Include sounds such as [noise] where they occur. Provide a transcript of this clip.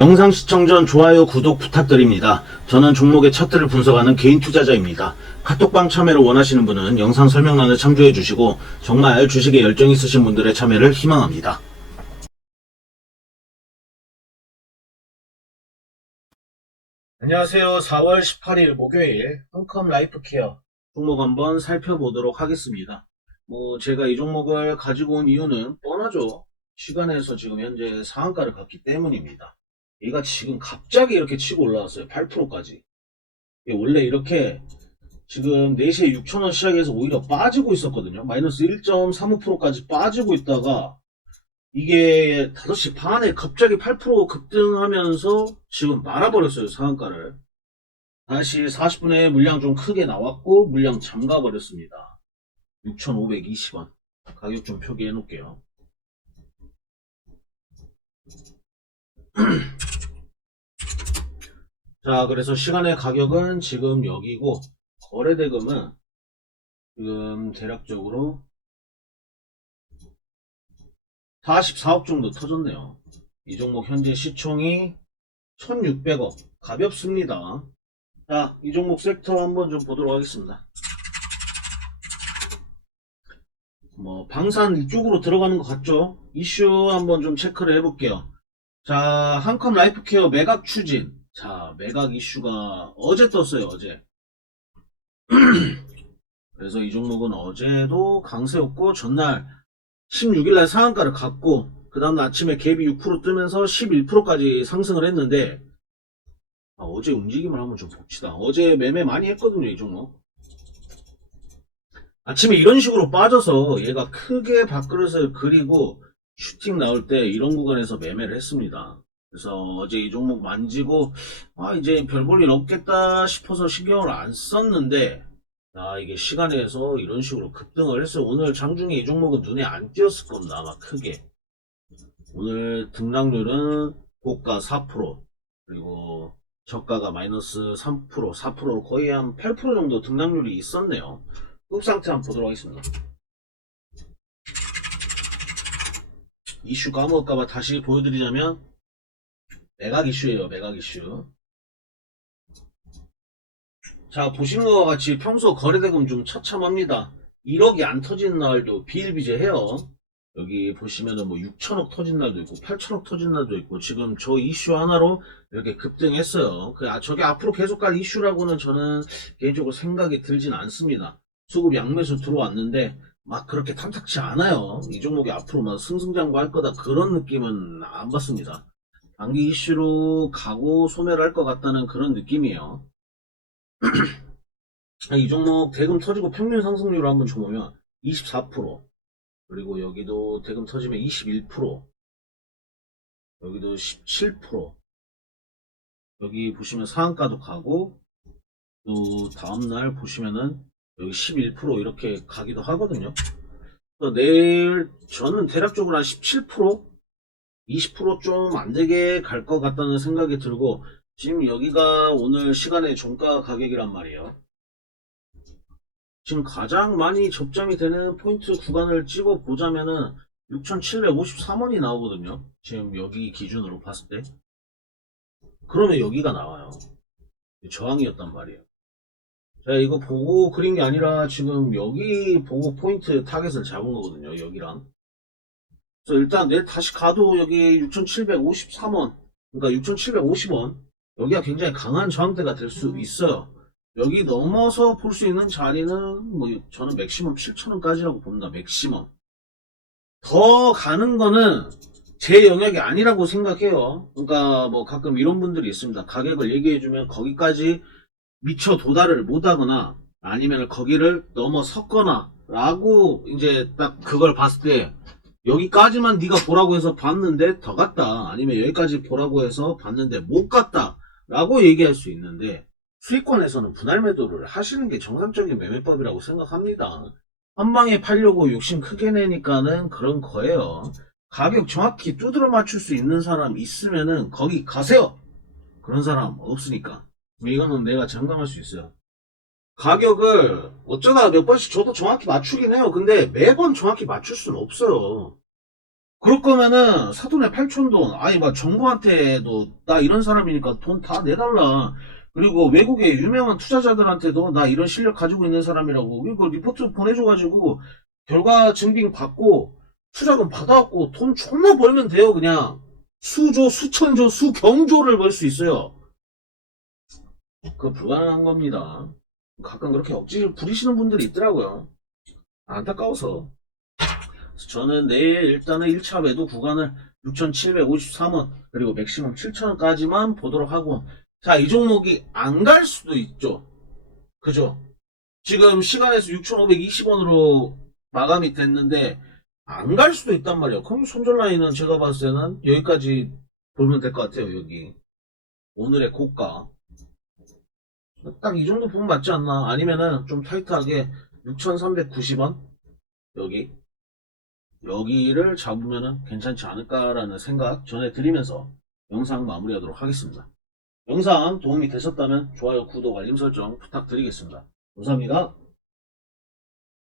영상 시청 전 좋아요, 구독 부탁드립니다. 저는 종목의 차트를 분석하는 개인 투자자입니다. 카톡방 참여를 원하시는 분은 영상 설명란을 참조해 주시고 정말 주식에 열정 있으신 분들의 참여를 희망합니다. 안녕하세요. 4월 18일 목요일 한컴 라이프 케어 종목 한번 살펴보도록 하겠습니다. 뭐 제가 이 종목을 가지고 온 이유는 뻔하죠. 시간에서 지금 현재 상한가를 갔기 때문입니다. 얘가 지금 갑자기 이렇게 치고 올라왔어요. 8%까지. 원래 이렇게 지금 4시에 6천원 시작해서 오히려 빠지고 있었거든요. 마이너스 1.35%까지 빠지고 있다가 이게 5시 반에 갑자기 8% 급등하면서 지금 말아버렸어요. 상한가를. 다시 40분에 물량 좀 크게 나왔고 물량 잠가버렸습니다. 6,520원. 가격 좀 표기해 놓을게요. [clears throat] 자, 그래서 시간의 가격은 지금 여기고, 거래대금은 지금 대략적으로 44억 정도 터졌네요. 이 종목 현재 시총이 1600억. 가볍습니다. 자, 이 종목 섹터 한번 좀 보도록 하겠습니다. 뭐, 방산 이쪽으로 들어가는 것 같죠? 이슈 한번 좀 체크를 해볼게요. 자, 한컴 라이프 케어 매각 추진. 자, 매각 이슈가 어제 떴어요, 어제. [clears throat] 그래서 이 종목은 어제도 강세였고, 전날 16일날 상한가를 갔고, 그 다음날 아침에 갭이 6% 뜨면서 11%까지 상승을 했는데, 아, 어제 움직임을 한번 좀 봅시다. 어제 매매 많이 했거든요, 이 종목. 아침에 이런 식으로 빠져서 얘가 크게 밥그릇을 그리고 슈팅 나올 때 이런 구간에서 매매를 했습니다. 그래서 어제 이 종목 만지고 아 이제 별 볼 일 없겠다 싶어서 신경을 안 썼는데 아 이게 시간에서 이런 식으로 급등을 했어요. 오늘 장중에 이 종목은 눈에 안 띄었을 겁니다. 아마 크게. 오늘 등락률은 고가 4% 그리고 저가가 마이너스 3% 4% 거의 한 8% 정도 등락률이 있었네요. 급 상태 한번 보도록 하겠습니다. 이슈 까먹을까봐 다시 보여드리자면 매각 이슈예요 매각 이슈. 자 보시는 것과 같이 평소 거래대금 좀 처참합니다. 1억이 안 터지는 날도 비일비재해요. 여기 보시면은 뭐 6천억 터진 날도 있고 8천억 터진 날도 있고 지금 저 이슈 하나로 이렇게 급등했어요. 그, 아, 저게 앞으로 계속 갈 이슈라고는 저는 개인적으로 생각이 들진 않습니다. 수급 양매수 들어왔는데 막 그렇게 탐탁치 않아요. 이 종목이 앞으로 막 승승장구할 거다 그런 느낌은 안 받습니다. 단기 이슈로 가고 소멸할 것 같다는 그런 느낌이에요. [clears throat] 이 종목 대금 터지고 평균 상승률을 한번 줘보면 24% 그리고 여기도 대금 터지면 21% 여기도 17% 여기 보시면 상한가도 가고 또 다음날 보시면은 여기 11% 이렇게 가기도 하거든요. 내일 저는 대략적으로 한 17%, 20%좀 안 되게 갈 것 같다는 생각이 들고 지금 여기가 오늘 시간의 종가 가격이란 말이에요. 지금 가장 많이 접점이 되는 포인트 구간을 찍어 보자면은 6,753원이 나오거든요. 지금 여기 기준으로 봤을 때. 그러면 여기가 나와요. 저항이었단 말이에요. 제가 이거 보고 그린 게 아니라 지금 여기 보고 포인트 타겟을 잡은 거거든요. 여기랑. 그래서 일단 내일 다시 가도 여기 6,753원, 그러니까 6,750원. 여기가 굉장히 강한 저항대가 될 수 있어요. 여기 넘어서 볼 수 있는 자리는 뭐 저는 맥시멈 7,000원까지라고 봅니다. 맥시멈. 더 가는 거는 제 영역이 아니라고 생각해요. 그러니까 뭐 가끔 이런 분들이 있습니다. 가격을 얘기해주면 거기까지 미처 도달을 못하거나 아니면 거기를 넘어섰거나 라고 이제 딱 그걸 봤을 때 여기까지만 네가 보라고 해서 봤는데 더 갔다. 아니면 여기까지 보라고 해서 봤는데 못 갔다. 라고 얘기할 수 있는데 수익권에서는 분할 매도를 하시는 게 정상적인 매매법이라고 생각합니다. 한 방에 팔려고 욕심 크게 내니까는 그런 거예요. 가격 정확히 두드러 맞출 수 있는 사람 있으면은 거기 가세요. 그런 사람 없으니까. 이거는 내가 장담할 수 있어요. 가격을 어쩌다 몇 번씩 저도 정확히 맞추긴 해요. 근데 매번 정확히 맞출 수는 없어요. 그럴 거면은 사돈의 8촌돈 아니 막 정부한테도 나 이런 사람이니까 돈 다 내달라. 그리고 외국의 유명한 투자자들한테도 나 이런 실력 가지고 있는 사람이라고. 이거 리포트 보내줘가지고 결과 증빙 받고 투자금 받아갖고 돈 존나 벌면 돼요 그냥. 수조 수천조 수경조를 벌 수 있어요. 그거 불가능한 겁니다 가끔 그렇게 억지를 부리시는 분들이 있더라고요. 안타까워서. 저는 내일 일단은 1차 매도 구간을 6,753원 그리고 맥시멈 7,000원까지만 보도록 하고. 자 이 종목이 안 갈 수도 있죠. 그죠? 지금 시간에서 6,520원으로 마감이 됐는데 안 갈 수도 있단 말이에요. 그럼 손절 라인은 제가 봤을 때는 여기까지 보면 될 것 같아요 여기. 오늘의 고가 딱 이 정도 보면 맞지 않나 아니면은 좀 타이트하게 6,390원 여기 여기를 잡으면 괜찮지 않을까라는 생각 전해드리면서 영상 마무리하도록 하겠습니다. 영상 도움이 되셨다면 좋아요, 구독, 알림 설정 부탁드리겠습니다. 감사합니다.